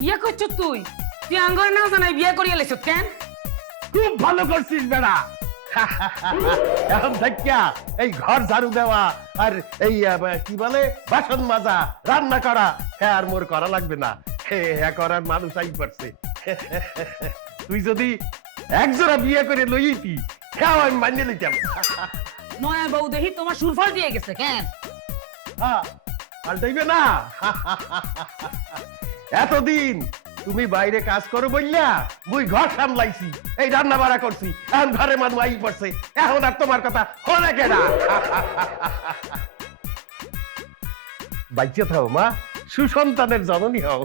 ইয়ে করছ তুই? তুই আঙ্গরে না জানাই বিয়ে করিয়ে লেছ কেন? খুব ভালো করছিস বেড়া। এখন থাকিয়া এই ঘর ঝাড়ু দেওয়া আর এই কি বলে? বাসন মাজা রান্না করা হ্যাঁ আর মোর করা লাগবে না। হ্যাঁ করার মানুষ আই পারছে তুই যদি একজোড়া বিয়ে করে লইতি হ্যাঁ আমি মানিয়ে লইতাম। নয়া বউ দেখি তোমার সুরফল দিয়ে গেছে কেন? হ্যাঁ, পাল্টাইবে না। এতদিন তুমি বাইরে কাজ করো বললা মুই ঘর সামলাইছি এই রান্না বাড়া করছি এখন ঘরে মানুষ আই পড়ছে এখন আর তোমার কথা হলে কেনা বাইচে থাও মা সুসন্তানের জননী হও।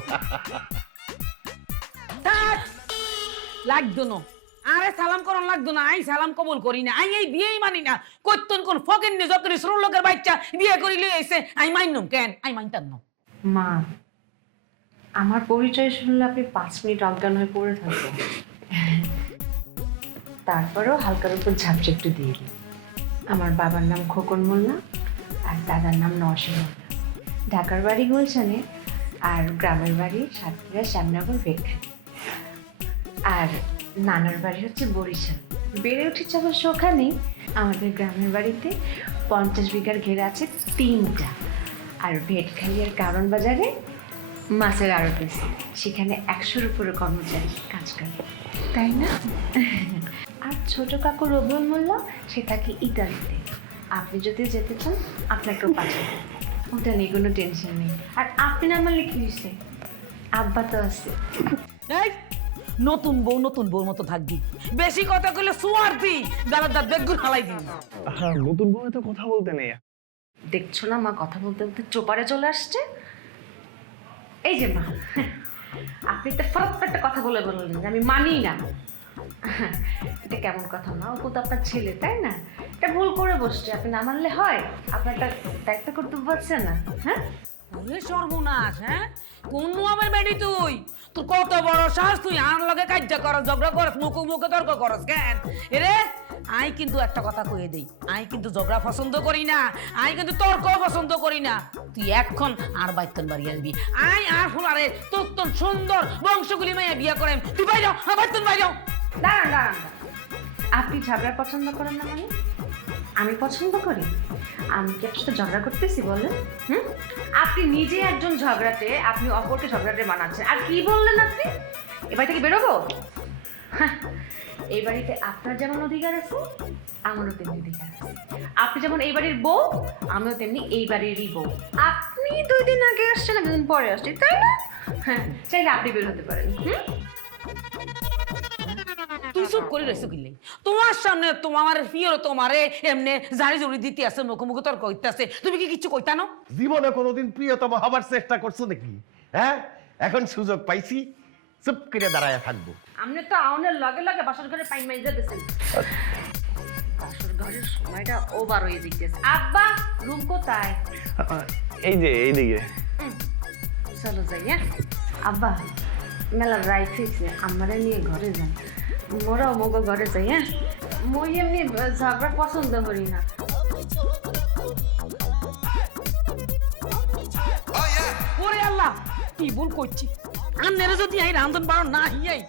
লাগতো না। আরে সালাম করন লাগতো না আই সালাম কবুল করি না আই এই বিয়েই মানি না। কইতন কোন ফকেন নে যতনি শ্রম লোকের বাচ্চা বিয়ে করি লই আইছে আই মাইনুম কেন? আই মাইনতাম না। মা আমার পরিচয় শুনলে আপনি পাঁচ মিনিট অজ্ঞান হয়ে পড়ে থাকবেন। তারপরেও হালকার উপর ঝাপসা একটু দিয়ে দিই আমার বাবার নাম খোকন মোল্লা, আর দাদার নাম নওয়াসির মোল্লা। ঢাকার বাড়ি গুলশানে, আর গ্রামের বাড়ি সাতক্ষীরা শ্যামনগর বেখালি আর নানার বাড়ি হচ্ছে বরিশাল। বেড়ে উঠেছে অবশ্য ওখানেই। আমাদের গ্রামের বাড়িতে পঞ্চাশ বিঘার ঘেরা আছে তিনটা। আর ভেটখালি আর কারণ বাজারে মাছের আড়ত আছে সেখানে একশোর উপরে কর্মচারী কাজ করে। তাই না? আর ছোট কাকু রবিউল মোল্লা সে থাকে ইতালিতে। আপনি যদি যেতে চান আপনাকেও পাঠাবো। ওটা নিয়ে কোনো টেনশন নেই। আর আপনি না মানলে কি হয়েছে আব্বা তো আছে। নতুন বউ নতুন বউর মতো থাকবি। বেশি কথা কইলে সুয়ার দি গালার দাঁত বেগুন হালাই হ্যাঁ নতুন বউয়ে তো কথা বলতে নেই। দেখছ না মা কথা বলতে বলতে চোপারে চলে আসছে? এই যে মা, আপনি তো ফরক একটা কথা বলে বললেন যে আমি মানি না। এটা কেমন কথা না ও তো আপনার ছেলে, তাই না? এটা ভুল করে বসছে, আপনি না মানলে হয়। আপনার একটা দায়িত্ব করতে পারছেন না হ্যাঁ? ওরে সর্বনাশ হ্যাঁ? কোন নোয়াবের বেডি তুই? তোর কত বড় সাহস তুই? আর লগে কাজ্য করস ঝগড়া করস মুখে মুখে তর্ক করস, কেন? এরে আই কিন্তু একটা কথা কয়ে দেই, আই কিন্তু ঝগড়া পছন্দ করি না, আই কিন্তু তর্ক পছন্দ করি না। তুই এখন আর বাইতন বাড়ি আসবি, আই আর ফুলারে তোর তোর সুন্দর বংশগুলি মেয়ে বিয়ে করেন তুই বাইর আর বাইতন বাইর দাঁড়ান দাঁড়ান। আপনি ঝগড়া পছন্দ করেন না মানে? আমি পছন্দ করি। আমি কি আপনার সাথে ঝগড়া করতেছি বলেন? হুম? আপনি নিজে একজন ঝগড়াটে, আপনি অপরকে ঝগড়াটে বানাচ্ছেন। আর কি বললেন আপনি? এবার থেকে বেরোবো? এই বাড়িতে আপনার যেমন অধিকার আছে আমারও তেমনি অধিকার আছে। আপনি যেমন এই বাড়ির বউ আমিও তেমনি এই বাড়িরই বউ। আপনি দুই দিন আগে আসছেন আমি দিন পরে আসছি তাই না? হ্যাঁ চাইলে আপনি বের হতে পারেন হুম? তুই চুপ করে রয়েছো কিনলে তোমার সামনে তোমার প্রিয় তোমারে এমনি জারি জড়ি দিতে আছে মুখে মুখে তর্ক হইতে আছে। তুমি কি কিছু কইতা না জীবনে কোনোদিন প্রিয়তম হবার চেষ্টা করছ নাকি? হ্যাঁ? এখন সুযোগ পাইছি চুপ করে দাঁড়ায় থাকব। আপনি তো আউনের লগে লগে বাসর ঘরে পাইন মাইজা দিয়েছেন বাসর ঘরের সময়টা ওভার হয়ে দিতেছে আব্বা রুম কোথায়? এই যে এইদিকে। চলো যাই হ্যাঁ? আব্বা মেলা রাইট হয়েছে আমারে নিয়ে ঘরে যান। মোরা ঘরে যাই হ্যাঁ? মই এমনি ঝগড়া পছন্দ করি না। ওরে আল্লাহ কি ভুল করছি? আন্নেরে যদি আই, রান্ধন বাড়ো না হিয়াই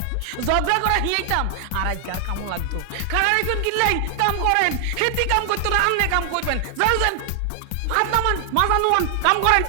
ঝগড়া করে হিয়াইতাম আর আজ কার কামও লাগতো। খারাপ একজন কিনলাই কাম করেন। হেতি কাম করতো না, আন্নে কাম করবেন। যাও যান। হাত নামান মাজা নুয়ান কাম করেন।